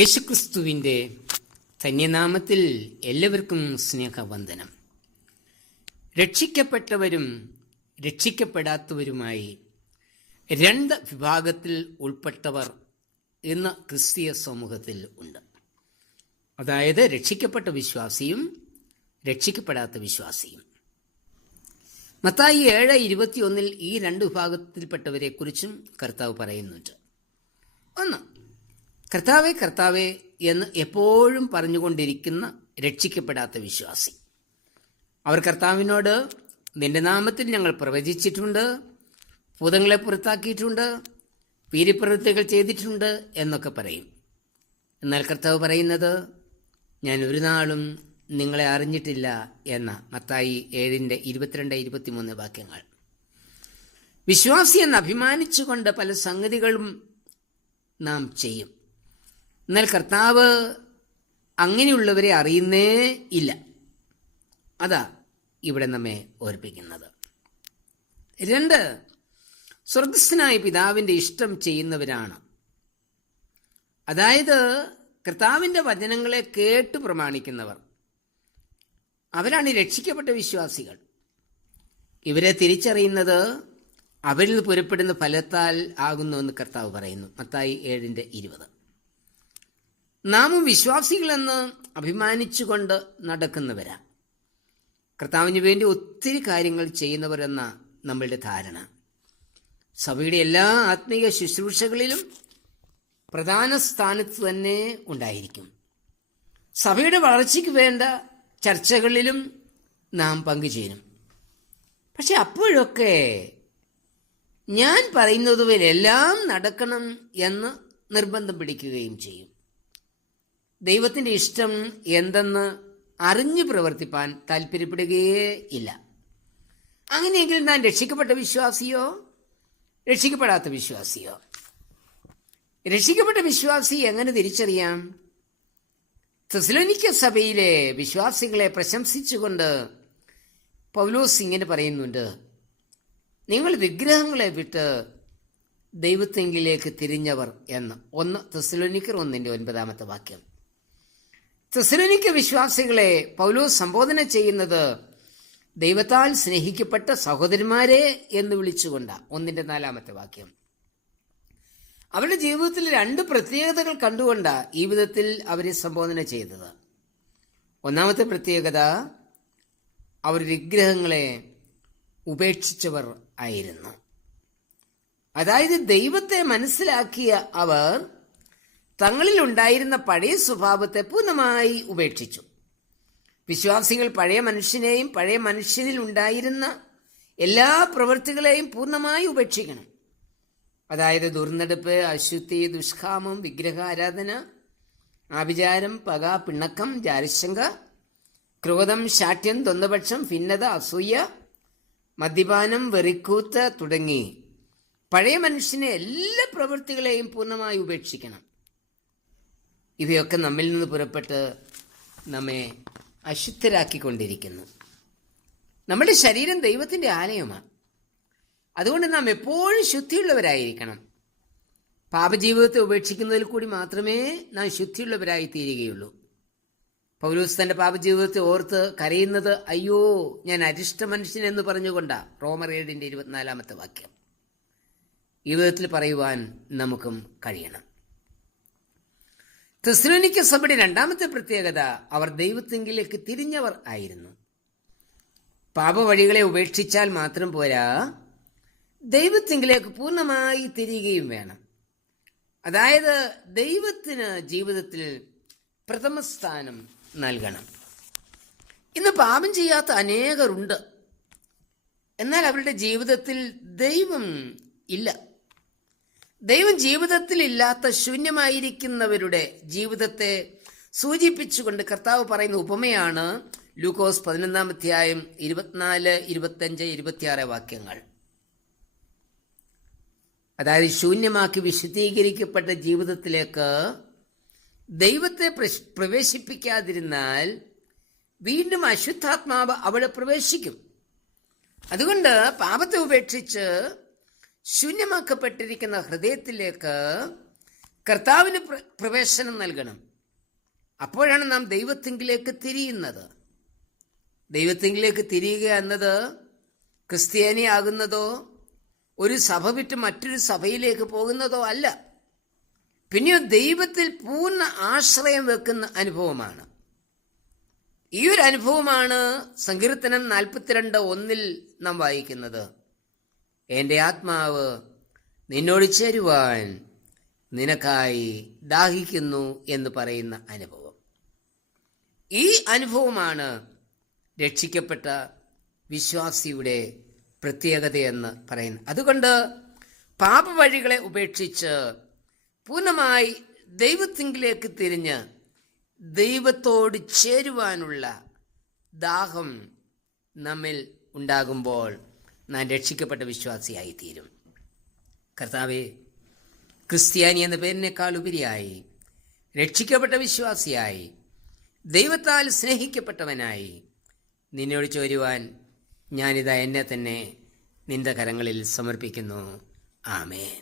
യേശുക്രിസ്തുവിൻ്റെ ധന്യനാമത്തിൽ എല്ലാവർക്കും സ്നേഹവന്ദനം. രക്ഷിക്കപ്പെട്ടവരും രക്ഷിക്കപ്പെടാത്തവരുമായി രണ്ട് വിഭാഗത്തിൽ ഉൾപ്പെട്ടവർ ഇന്ന് ക്രിസ്തീയ സമൂഹത്തിൽ ഉണ്ട്. അതായത് രക്ഷിക്കപ്പെട്ട വിശ്വാസിയും രക്ഷിക്കപ്പെടാത്ത വിശ്വാസിയും. മത്തായി 7:21 ഈ രണ്ട് വിഭാഗത്തിൽപ്പെട്ടവരെക്കുറിച്ചും കർത്താവ് പറയുന്നുണ്ട്. ഒന്ന്, കർത്താവേ കർത്താവേ എന്ന് എപ്പോഴും പറഞ്ഞുകൊണ്ടിരിക്കുന്ന രക്ഷിക്കപ്പെടാത്ത വിശ്വാസി. അവർ കർത്താവിനോട് നിന്റെ നാമത്തിൽ ഞങ്ങൾ പ്രവചിച്ചിട്ടുണ്ട്, ഭൂതങ്ങളെ പുറത്താക്കിയിട്ടുണ്ട്, വീര്യപ്രവൃത്തികൾ ചെയ്തിട്ടുണ്ട് എന്നൊക്കെ പറയും. എന്നാൽ കർത്താവ് പറയുന്നത് ഞാൻ ഒരു നാളും നിങ്ങളെ അറിഞ്ഞിട്ടില്ല എന്ന മത്തായി 7:22-23 വാക്യങ്ങൾ. വിശ്വാസി എന്ന് അഭിമാനിച്ചുകൊണ്ട് പല സംഗതികളും നാം ചെയ്യും. എന്നാൽ കർത്താവ് അങ്ങനെയുള്ളവരെ അറിയുന്നേ ഇല്ല. അതാ ഇവിടെ നമ്മെ ഓർപ്പിക്കുന്നത്. 2, സ്വർഗസ്ഥനായ പിതാവിൻ്റെ ഇഷ്ടം ചെയ്യുന്നവരാണ്. അതായത് കർത്താവിൻ്റെ വചനങ്ങളെ കേട്ട് പ്രമാണിക്കുന്നവർ. അവരാണ് രക്ഷിക്കപ്പെട്ട വിശ്വാസികൾ. ഇവരെ തിരിച്ചറിയുന്നത് അവരിൽ പുറപ്പെടുന്ന ഫലത്താൽ ആകുന്നുവെന്ന് കർത്താവ് പറയുന്നു. മത്തായി 7:20. നാമും വിശ്വാസികളെന്ന് അഭിമാനിച്ചുകൊണ്ട് നടക്കുന്നവരാ. കർത്താവിന് വേണ്ടി ഒത്തിരി കാര്യങ്ങൾ ചെയ്യുന്നവരെന്ന നമ്മളുടെ ധാരണ. സഭയുടെ എല്ലാ ആത്മീയ ശുശ്രൂഷകളിലും പ്രധാന സ്ഥാനത്ത് തന്നെ ഉണ്ടായിരിക്കും. സഭയുടെ വളർച്ചയ്ക്ക് വേണ്ട ചർച്ചകളിലും നാം പങ്കുചേരും. പക്ഷെ അപ്പോഴൊക്കെ ഞാൻ പറയുന്നതുവരെല്ലാം നടക്കണം എന്ന് നിർബന്ധം പിടിക്കുകയും ചെയ്യും. ദൈവത്തിൻ്റെ ഇഷ്ടം എന്തെന്ന് അറിഞ്ഞു പ്രവർത്തിപ്പാൻ താല്പര്യപ്പെടുകയേ ഇല്ല. അങ്ങനെയെങ്കിൽ ഞാൻ രക്ഷിക്കപ്പെട്ട വിശ്വാസിയോ രക്ഷിക്കപ്പെടാത്ത വിശ്വാസിയോ? രക്ഷിക്കപ്പെട്ട വിശ്വാസി എങ്ങനെ തിരിച്ചറിയാം? തെസ്സലോനിക്ക സഭയിലെ വിശ്വാസികളെ പ്രശംസിച്ചുകൊണ്ട് പൗലോസ് ഇങ്ങനെ പറയുന്നുണ്ട്: നിങ്ങൾ വിഗ്രഹങ്ങളെ വിട്ട് ദൈവത്തെങ്കിലേക്ക് തിരിഞ്ഞവർ എന്ന്. 1 തെസ്സലോനിക്കർ 1:9 വാക്യം. തെസ്സലോനിക്ക വിശ്വാസികളെ പൗലോസ് സംബോധന ചെയ്യുന്നത് ദൈവത്താൽ സ്നേഹിക്കപ്പെട്ട സഹോദരന്മാരെ എന്ന് വിളിച്ചുകൊണ്ട 1:4 വാക്യം. അവരുടെ ജീവിതത്തിൽ 2 പ്രത്യേകതകൾ കണ്ടുകൊണ്ടാണ് ഈ വിധത്തിൽ അവരെ സംബോധന ചെയ്തത്. ഒന്നാമത്തെ പ്രത്യേകത, അവർ വിഗ്രഹങ്ങളെ ഉപേക്ഷിച്ചവർ ആയിരുന്നു. അതായത് ദൈവത്തെ മനസ്സിലാക്കിയ അവർ തങ്ങളിൽ ഉണ്ടായിരുന്ന പഴയ സ്വഭാവത്തെ പൂർണ്ണമായി ഉപേക്ഷിച്ചു. വിശ്വാസികൾ പഴയ മനുഷ്യനെയും പഴയ മനുഷ്യനിൽ ഉണ്ടായിരുന്ന എല്ലാ പ്രവൃത്തികളെയും പൂർണ്ണമായി ഉപേക്ഷിക്കണം. അതായത് ദുർനടപ്പ്, അശുദ്ധി, ദുഷ്കാമം, വിഗ്രഹാരാധന, ആഭിചാരം, പക, പിണക്കം, ജാരശങ്ക, ക്രോധം, ശാഠ്യം, ദ്വന്ദ്വപക്ഷം, ഭിന്നത, അസൂയ, മദ്യപാനം, വെറിക്കൂത്ത് തുടങ്ങി പഴയ മനുഷ്യനെ എല്ലാ പ്രവൃത്തികളെയും പൂർണ്ണമായി ഉപേക്ഷിക്കണം. ഇവയൊക്കെ നമ്മിൽ നിന്ന് പുറപ്പെട്ട് നമ്മെ അശുദ്ധരാക്കിക്കൊണ്ടിരിക്കുന്നു. നമ്മുടെ ശരീരം ദൈവത്തിൻ്റെ ആലയമാണ്. അതുകൊണ്ട് നാം എപ്പോഴും ശുദ്ധിയുള്ളവരായിരിക്കണം. പാപജീവിതത്തെ ഉപേക്ഷിക്കുന്നതിൽ കൂടി മാത്രമേ നാം ശുദ്ധിയുള്ളവരായി തീരുകയുള്ളൂ. പൗലോസ് തൻ്റെ പാപജീവിതത്തെ ഓർത്ത് കരയുന്നത് അയ്യോ ഞാൻ അരിഷ്ട മനുഷ്യൻ എന്ന് പറഞ്ഞുകൊണ്ടാണ്. റോമർ 7:24 വാക്യം. ഈ വിധത്തിൽ പറയുവാൻ നമുക്കും കഴിയണം. തെസ്സലോനിക്ക സഭയുടെ 2ാമത്തെ പ്രത്യേകത, അവർ ദൈവത്തെങ്കിലേക്ക് തിരിഞ്ഞവർ ആയിരുന്നു. പാപവഴികളെ ഉപേക്ഷിച്ചാൽ മാത്രം പോരാ, ദൈവത്തെങ്കിലേക്ക് പൂർണ്ണമായി തിരിയുകയും വേണം. അതായത് ദൈവത്തിന് ജീവിതത്തിൽ പ്രഥമ സ്ഥാനം നൽകണം. ഇന്ന് പാപം ചെയ്യാത്ത അനേകരുണ്ട്. എന്നാൽ അവരുടെ ജീവിതത്തിൽ ദൈവം ഇല്ല. ദൈവം ജീവിതത്തിൽ ഇല്ലാത്ത ശൂന്യമായിരിക്കുന്നവരുടെ ജീവിതത്തെ സൂചിപ്പിച്ചുകൊണ്ട് കർത്താവ് പറയുന്ന ഉപമയാണ് ലൂക്കോസ് 11-ാം 24, 25, 26 വാക്യങ്ങൾ. അതായത് ശൂന്യമാക്കി വിശുദ്ധീകരിക്കപ്പെട്ട ജീവിതത്തിലേക്ക് ദൈവത്തെ പ്രവേശിപ്പിക്കാതിരുന്നാൽ വീണ്ടും അശുദ്ധാത്മാവ് അവിടെ പ്രവേശിക്കും. അതുകൊണ്ട് പാപത്തെ ഉപേക്ഷിച്ച് ശൂന്യമാക്കപ്പെട്ടിരിക്കുന്ന ഹൃദയത്തിലേക്ക് കർത്താവിന് പ്രവേശനം നൽകണം. അപ്പോഴാണ് നാം ദൈവത്തിങ്കിലേക്ക് തിരിയുന്നത്. ദൈവത്തിങ്കിലേക്ക് തിരിയുക എന്നത് ക്രിസ്ത്യാനിയാകുന്നതോ ഒരു സഭ വിട്ട് മറ്റൊരു സഭയിലേക്ക് പോകുന്നതോ അല്ല. പിന്നെയോ ദൈവത്തിൽ പൂർണ്ണ ആശ്രയം വെക്കുന്ന അനുഭവമാണ്. ഈ ഒരു അനുഭവമാണ് സങ്കീർത്തനം 42:1 നാം വായിക്കുന്നത്. എൻ്റെ ആത്മാവ് നിന്നോട് ചേരുവാൻ നിനക്കായി ദാഹിക്കുന്നു എന്ന് പറയുന്ന അനുഭവം. ഈ അനുഭവമാണ് രക്ഷിക്കപ്പെട്ട വിശ്വാസിയുടെ പ്രത്യേകതയെന്ന് പറയുന്നത്. അതുകൊണ്ട് പാപവഴികളെ ഉപേക്ഷിച്ച് പൂർണ്ണമായി ദൈവത്തിങ്കിലേക്ക് തിരിഞ്ഞ് ദൈവത്തോട് ചേരുവാനുള്ള ദാഹം നമ്മിൽ ഉണ്ടാകുമ്പോൾ നാം രക്ഷിക്കപ്പെട്ട വിശ്വാസിയായി തീരും. കർത്താവേ, ക്രിസ്ത്യാനി എന്ന പേരിനേക്കാൾ ഉപരിയായി രക്ഷിക്കപ്പെട്ട വിശ്വാസിയായി ദൈവത്താൽ സ്നേഹിക്കപ്പെട്ടവനായി നിന്നോട് ചേരുവാൻ ഞാനിതാ എന്നെ തന്നെ നിന്റെ കരങ്ങളിൽ സമർപ്പിക്കുന്നു. ആമേൻ.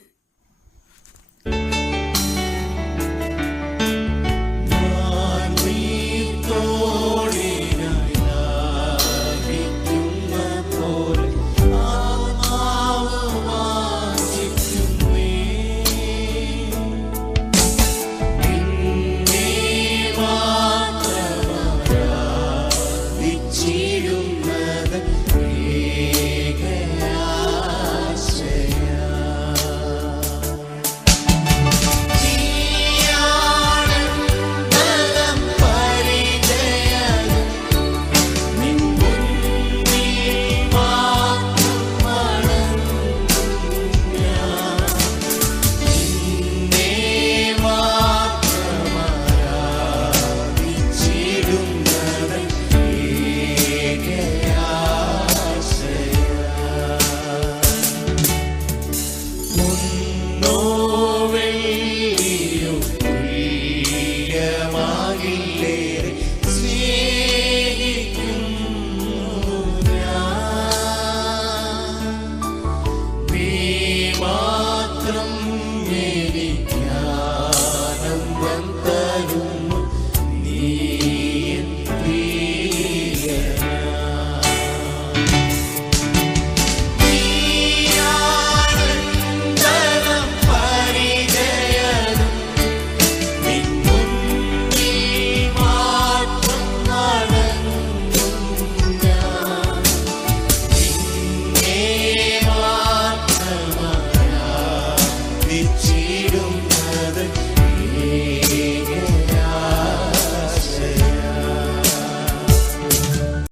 Freedom.